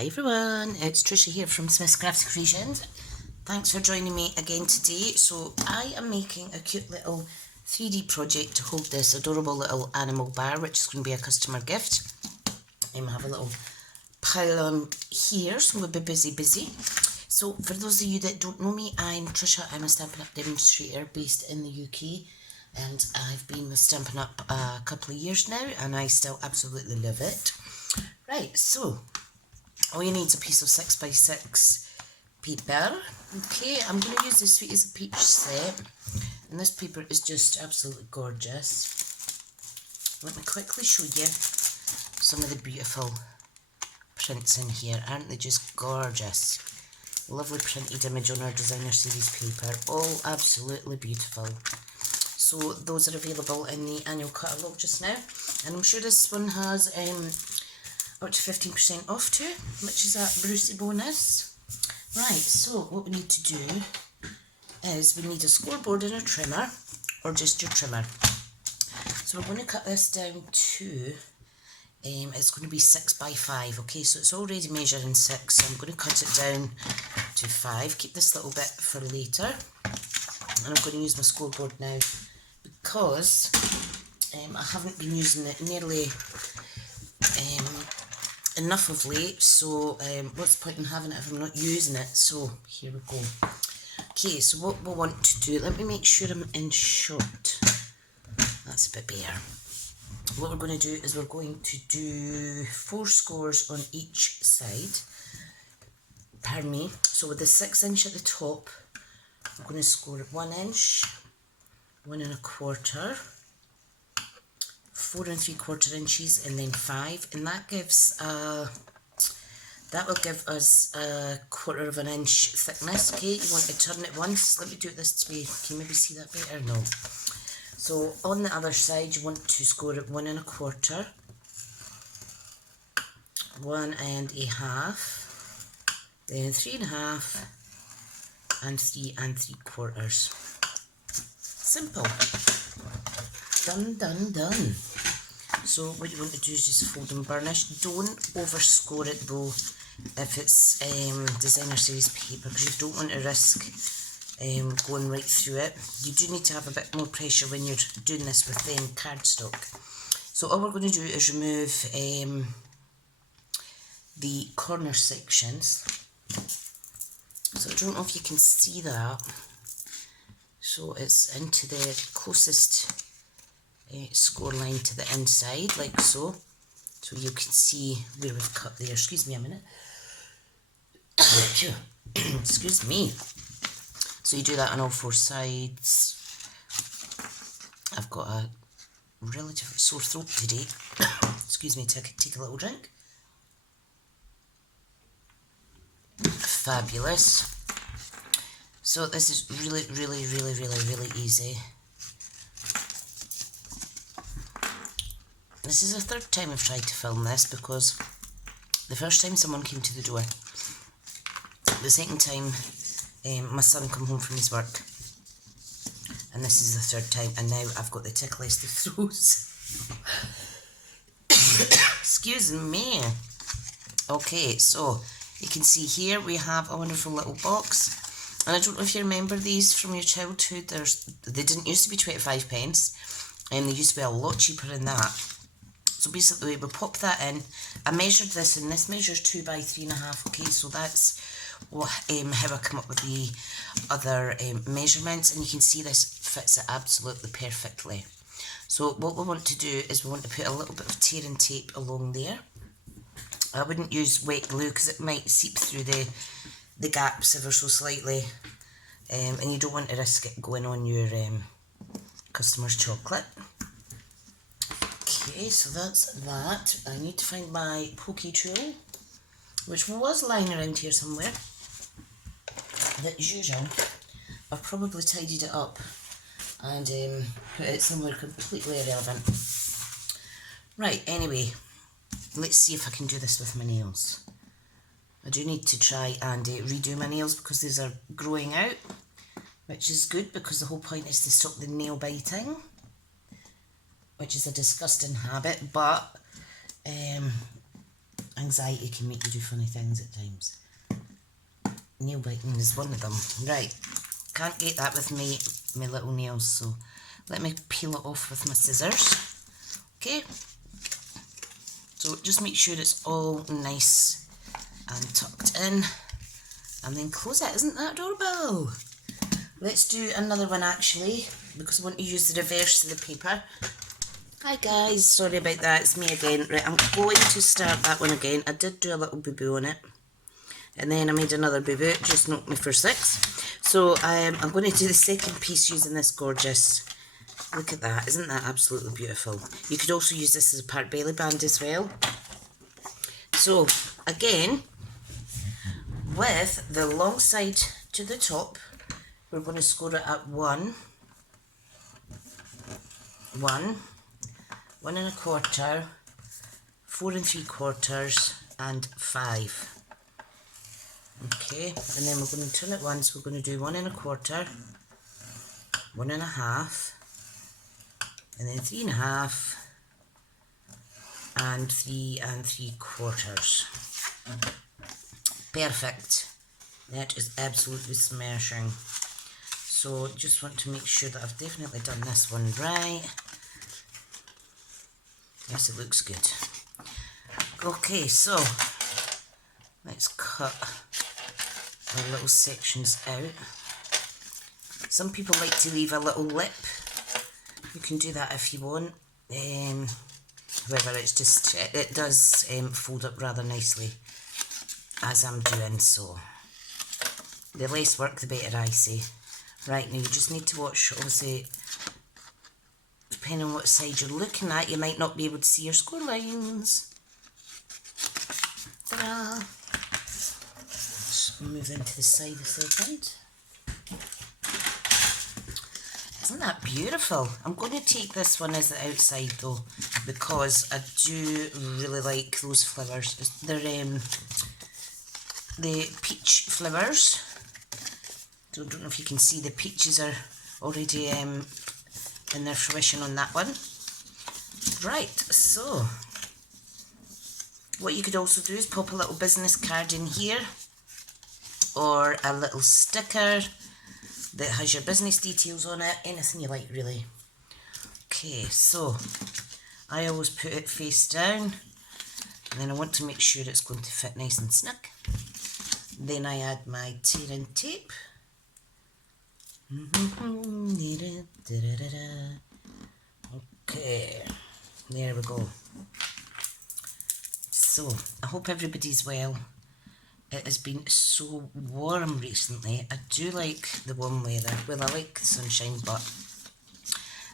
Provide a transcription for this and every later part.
Hi everyone, it's Tricia here from Smith's Crafts Creations. Thanks for joining me again today. So I am making a cute little 3D project to hold this adorable little animal bar, which is going to be a customer gift. I have a little pile on here, so we'll be busy. So for those of you that don't know me, I'm Tricia. I'm a Stampin' Up demonstrator based in the UK, and I've been with Stampin' Up a couple of years now, and I still absolutely love it. Right, so all you need is a piece of 6x6 paper. Okay, I'm going to use the Sweet as a Peach set, and this paper is just absolutely gorgeous. Let me quickly show you some of the beautiful prints in here. Aren't they just gorgeous? Lovely printed image on our designer series paper, all absolutely beautiful. So those are available in the annual catalogue just now, and I'm sure this one has up to 15% off too, which is a Brucey bonus. Right, so what we need to do is we need a scoreboard and a trimmer, or just your trimmer. So we're going to cut this down to, it's going to be 6x5, okay, so it's already measured in 6, so I'm going to cut it down to 5, keep this little bit for later, and I'm going to use my scoreboard now, because I haven't been using it nearly enough of late, so what's the point in having it if I'm not using it? So here we go. Okay, so what we'll want to do, let me make sure I'm in shot. That's a bit better. What we're going to do is we're going to do 4 scores on each side. Pardon me. So with the 6 inch at the top, I'm going to score 1 inch, 1 1/4, 4 3/4 inches, and then 5, and that gives that will give us a 1/4 of an inch thickness. Okay, you want to turn it once. Let me do it this way. Can you maybe see that better? No. So on the other side, you want to score it 1 1/4, 1 1/2, then 3 1/2, and 3 3/4. Simple. Done. So what you want to do is just fold and burnish. Don't overscore it though if it's designer series paper, because you don't want to risk going right through it. You do need to have a bit more pressure when you're doing this with cardstock. So all we're going to do is remove the corner sections. So I don't know if you can see that. So it's into the closest score line to the inside, like so. So you can see where we've cut there. Excuse me a minute. Excuse me. So you do that on all 4 sides. I've got a relative sore throat today. Excuse me, take a little drink. Fabulous. So this is really easy. This is the 3rd time I've tried to film this, because the first time someone came to the door, the second time my son come home from his work, and this is the 3rd time, and now I've got the tickliest of throats. Excuse me. Okay, so you can see here we have a wonderful little box, and I don't know if you remember these from your childhood. They didn't used to be 25p, and they used to be a lot cheaper than that. So basically we pop that in. I measured this, and this measures 2 by 3 1/2, okay, so that's what, how I come up with the other measurements, and you can see this fits it absolutely perfectly. So what we want to do is we want to put a little bit of tear and tape along there. I wouldn't use wet glue because it might seep through the gaps ever so slightly, and you don't want to risk it going on your customer's chocolate. Okay, so that's that. I need to find my pokey tool, which was lying around here somewhere. That, as usual, I've probably tidied it up and put it somewhere completely irrelevant. Right, anyway, let's see if I can do this with my nails. I do need to try and redo my nails, because these are growing out, which is good, because the whole point is to stop the nail biting, which is a disgusting habit, but Anxiety can make you do funny things at times. Nail biting is one of them. Right, can't get that with my little nails, so let me peel it off with my scissors. Okay, so just make sure it's all nice and tucked in, and then close it. Isn't that adorable? Let's do another one actually, because I want to use the reverse of the paper. Hi guys, sorry about that, it's me again. Right, I'm going to start that one again. I did do a little boo-boo on it, and then I made another boo-boo. It just knocked me for 6. So I'm going to do the second piece using this gorgeous, look at that, isn't that absolutely beautiful? You could also use this as a part belly band as well. So again, with the long side to the top, we're going to score it at 1, 1, 1 1/4, 4 3/4, and 5. Okay, and then we're going to turn it once. We're going to do 1 1/4, 1 1/2, and then 3 1/2, and 3 3/4. Perfect. That is absolutely smashing. So just want to make sure that I've definitely done this one right. Yes, it looks good. Okay, so let's cut our little sections out. Some people like to leave a little lip. You can do that if you want. However, it's just, it does fold up rather nicely as I'm doing so. The less work the better, I say. Right, now you just need to watch, obviously, depending on what side you're looking at, you might not be able to see your score lines. Ta-da! Just move into the side a second. Isn't that beautiful? I'm going to take this one as the outside though, because I do really like those flowers. They're the peach flowers. So I don't know if you can see, the peaches are already in their fruition on that one. Right, so what you could also do is pop a little business card in here, or a little sticker that has your business details on it, anything you like really. Okay, so I always put it face down, and then I want to make sure it's going to fit nice and snug. Then I add my tearing tape. Okay, there we go. So, I hope everybody's well. It has been so warm recently. I do like the warm weather. Well, I like the sunshine,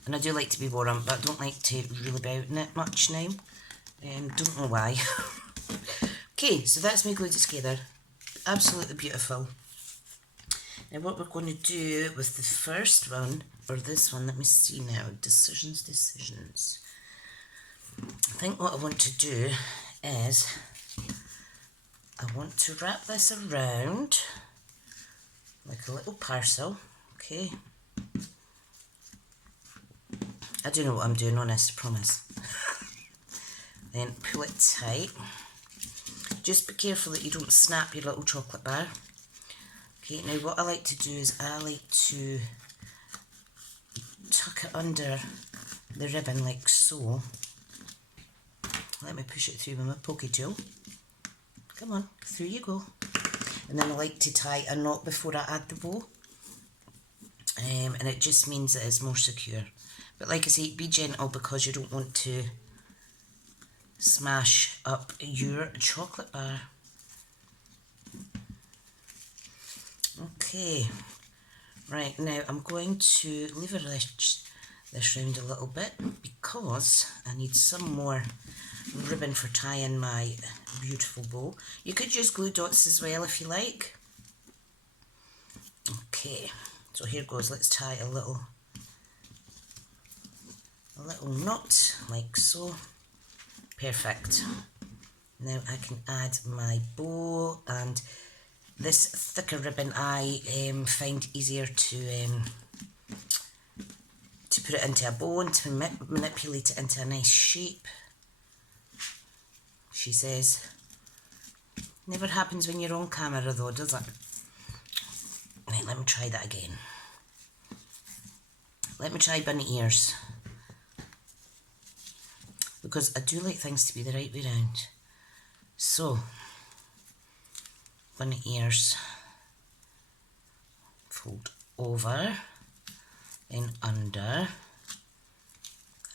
and I do like to be warm, but I don't like to really be out in it much now. Don't know why. Okay, so that's me glued together. Absolutely beautiful. Now what we're going to do with the first one, or this one, let me see now, decisions. I think what I want to do is, I want to wrap this around like a little parcel, okay? I do know what I'm doing, honest, promise. Then pull it tight. Just be careful that you don't snap your little chocolate bar. Okay, now what I like to do is I like to tuck it under the ribbon like so. Let me push it through with my pokey tool. Come on, through you go. And then I like to tie a knot before I add the bow. And it just means that it's more secure. But like I say, be gentle because you don't want to smash up your chocolate bar. Okay, right, now I'm going to lever this round a little bit because I need some more ribbon for tying my beautiful bow. You could use glue dots as well if you like. Okay, so here goes. Let's tie a little knot like so. Perfect. Now I can add my bow, and this thicker ribbon I find easier to put it into a bow and to manipulate it into a nice shape, she says. Never happens when you're on camera though, does it? Right, let me try that again. Let me try bunny ears. Because I do like things to be the right way round. So, bunny ears. Fold over, then under,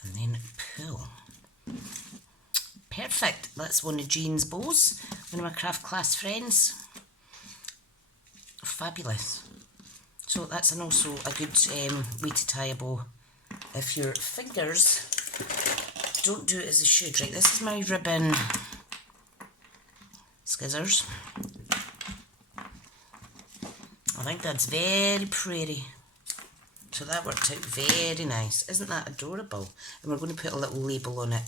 and then pull. Perfect. That's one of Jean's bows, one of my craft class friends. Fabulous. So that's also a good way to tie a bow if your fingers don't do it as they should. Right, this is my ribbon scissors. I think that's very pretty. So that worked out very nice. Isn't that adorable? And we're going to put a little label on it.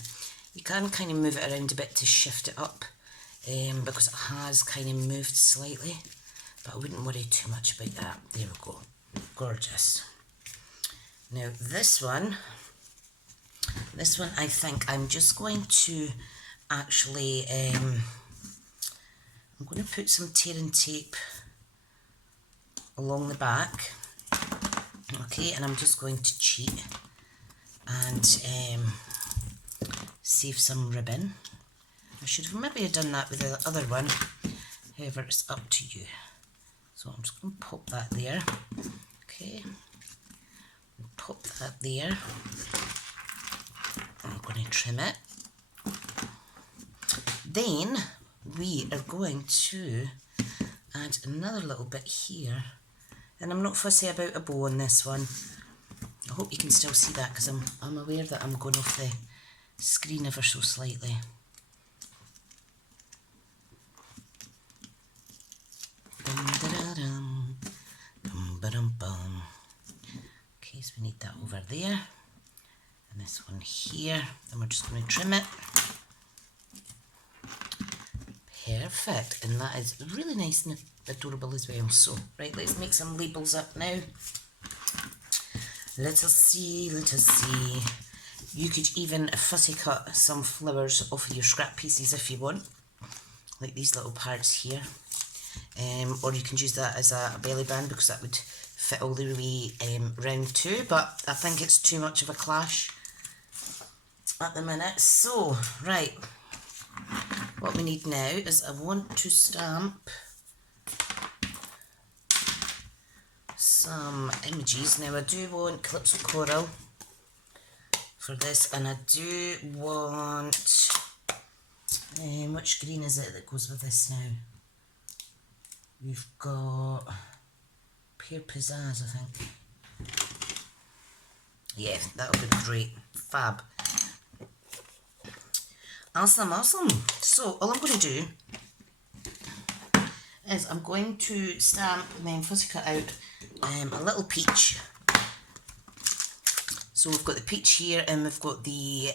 You can kind of move it around a bit to shift it up because it has kind of moved slightly. But I wouldn't worry too much about that. There we go. Gorgeous. Now this one I think I'm just going to actually, I'm going to put some tearing tape along the back. Okay, and I'm just going to cheat and save some ribbon. I should have maybe done that with the other one. However, it's up to you. So I'm just going to pop that there. Okay, pop that there. I'm going to trim it. Then we are going to add another little bit here. And I'm not fussy about a bow on this one. I hope you can still see that because I'm aware that I'm going off the screen ever so slightly. Okay, so we need that over there. And this one here. Then we're just going to trim it. Perfect. And that is really nice and adorable as well. So, right, let's make some labels up now. Let us see, let us see. You could even fussy cut some flowers off of your scrap pieces if you want. Like these little parts here. Or you can use that as a belly band because that would fit all the way round too. But I think it's too much of a clash at the minute. So, right. What we need now is I want to stamp some images. Now I do want Calypso Coral for this, and I do want, which green is it that goes with this now? We've got Pear Pizzazz, I think. Yeah, that'll be great. Fab. Awesome, awesome. So all I'm going to do is I'm going to stamp and then fussy cut out a little peach. So we've got the peach here and we've got the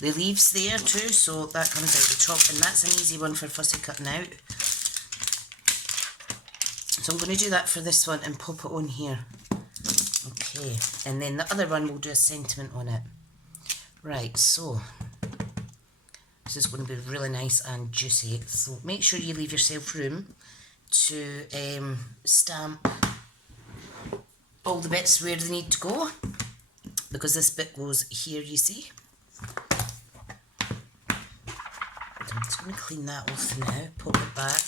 leaves there too, so that comes out the top, and that's an easy one for fussy cutting out. So I'm going to do that for this one and pop it on here. Okay, and then the other one we'll do a sentiment on it. Right, so this is going to be really nice and juicy, so make sure you leave yourself room to stamp all the bits where they need to go, because this bit goes here, you see. I'm just going to clean that off now, pop it back,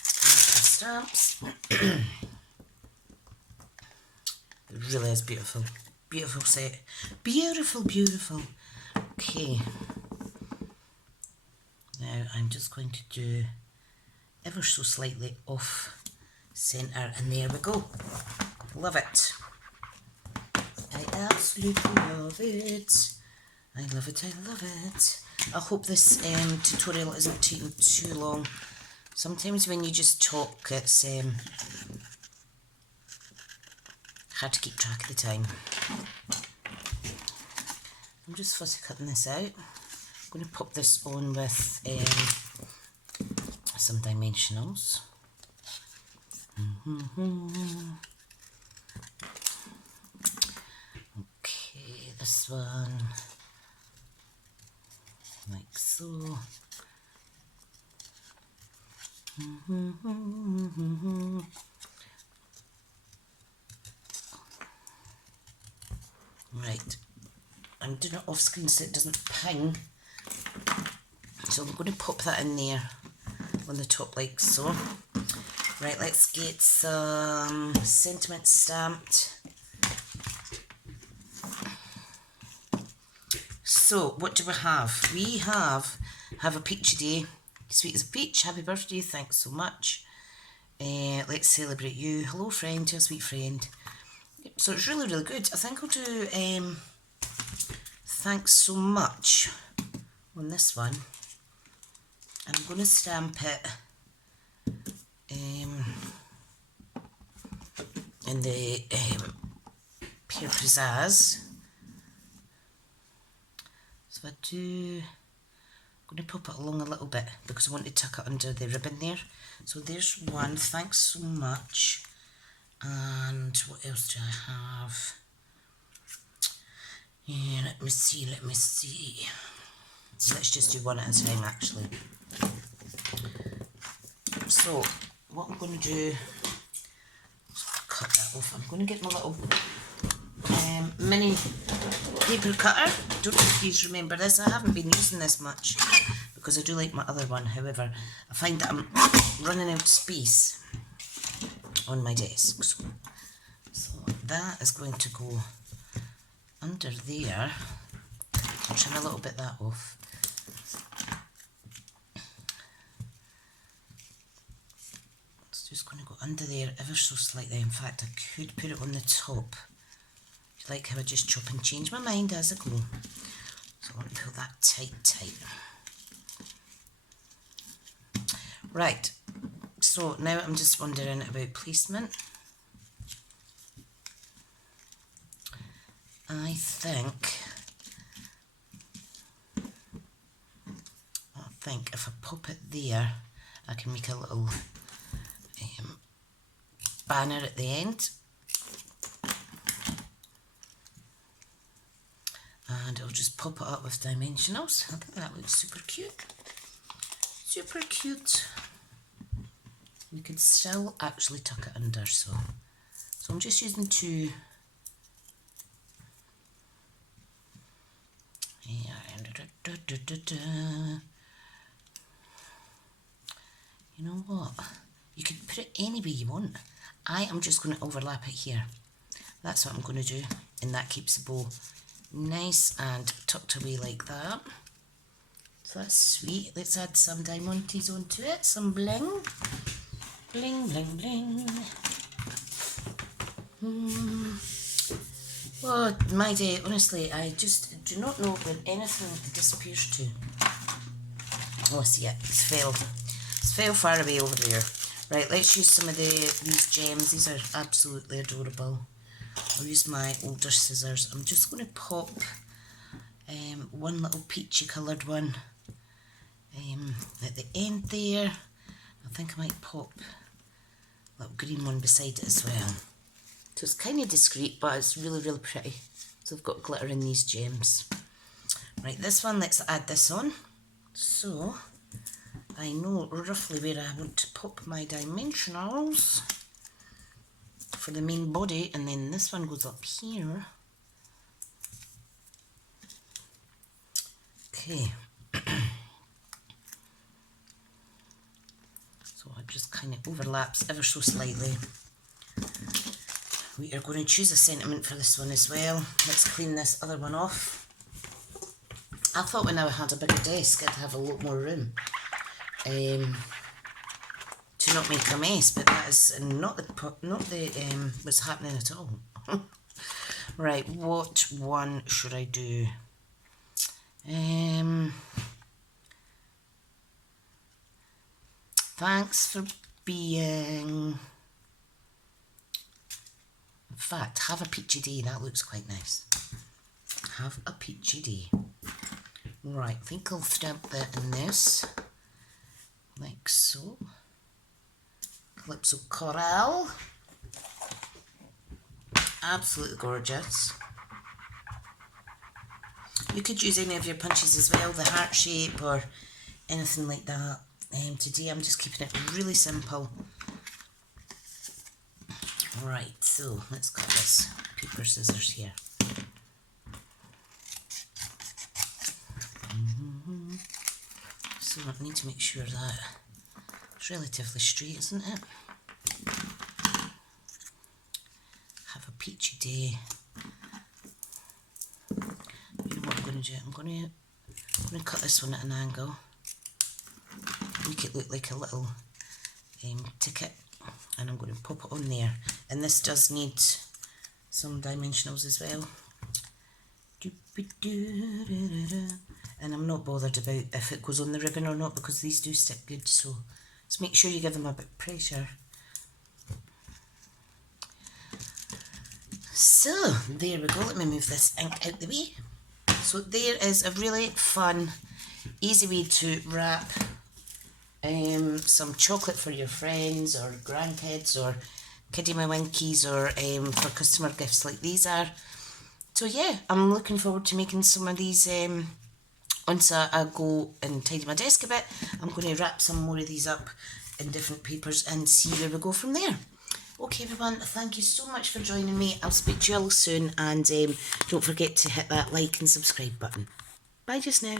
stamps. It really is beautiful, beautiful set, beautiful, beautiful. Okay. Now I'm just going to do ever so slightly off centre, and there we go. Love it. I absolutely love it. I love it, I love it. I hope this tutorial isn't taking too long. Sometimes when you just talk, it's hard to keep track of the time. I'm just fussy cutting this out. I'm going to pop this on with some dimensionals. Okay, this one, like so. Right, I'm doing it off screen so it doesn't ping. So I'm going to pop that in there on the top like so. Right, let's get some sentiments stamped. So, what do we have? We have a peachy day. Sweet as a peach, happy birthday, thanks so much. Let's celebrate you. Hello friend, to a sweet friend. So it's really, really good. I think I'll do thanks so much on this one. And I'm going to stamp it in the Pear Pizzazz. So I do, I'm going to pop it along a little bit because I want to tuck it under the ribbon there. So there's one, thanks so much. And what else do I have? Yeah, let me see. Let's just do one at a time actually. So what I'm going to do, cut that off. I'm going to get my little mini paper cutter. Don't know if you remember this. I haven't been using this much because I do like my other one. However, I find that I'm running out of space on my desk. So that is going to go under there. I'll trim a little bit that off. It's just going to go under there ever so slightly. In fact, I could put it on the top. Like how I just chop and change my mind as I go. So I want to pull that tight. Right, so now I'm just wondering about placement. I think if I pop it there, I can make a little banner at the end. And I'll just pop it up with dimensionals. I think that looks super cute. Super cute. We could still actually tuck it under, so I'm just using two. You know what? You could put it any way you want. I am just going to overlap it here. That's what I'm going to do, and that keeps the bow nice and tucked away like that. So that's sweet. Let's add some diamantes onto it, some bling. Bling, bling, bling. Oh, my day, honestly, I just do not know where anything disappears to. Oh, I see it. It's fell far away over there. Right, let's use some of these gems. These are absolutely adorable. I'll use my older scissors. I'm just going to pop one little peachy coloured one at the end there. I think I might pop a little green one beside it as well. So it's kind of discreet, but it's really, really pretty. So I've got glitter in these gems. Right, this one, let's add this on. So I know roughly where I want to pop my dimensionals for the main body, and then this one goes up here. Okay. So it just kind of overlaps ever so slightly. We are going to choose a sentiment for this one as well. Let's clean this other one off. I thought when I had a bigger desk I'd have a lot more room to not make a mess, but that is not what's happening at all. Right, what one should I do? Thanks for being... In fact, have a peachy day. That looks quite nice. Have a peachy day. Right, I think I'll stamp that in this. Like so. Calypso Coral. Absolutely gorgeous. You could use any of your punches as well, the heart shape or anything like that. Today I'm just keeping it really simple. Right, so let's cut this paper scissors here. So I need to make sure that it's relatively straight, isn't it? Have a peachy day. You know what I'm going to do? I'm going to cut this one at an angle. Make it look like a little ticket, and I'm going to pop it on there. And this does need some dimensionals as well. And I'm not bothered about if it goes on the ribbon or not, because these do stick good, so just make sure you give them a bit of pressure. So there we go. Let me move this ink out the way. So there is a really fun, easy way to wrap some chocolate for your friends or grandkids or kiddie my winkies, or for customer gifts like these are. So yeah, I'm looking forward to making some of these. Once I go and tidy my desk a bit, I'm going to wrap some more of these up in different papers and see where we go from there. Okay everyone, thank you so much for joining me. I'll speak to you all soon, and don't forget to hit that like and subscribe button. Bye just now.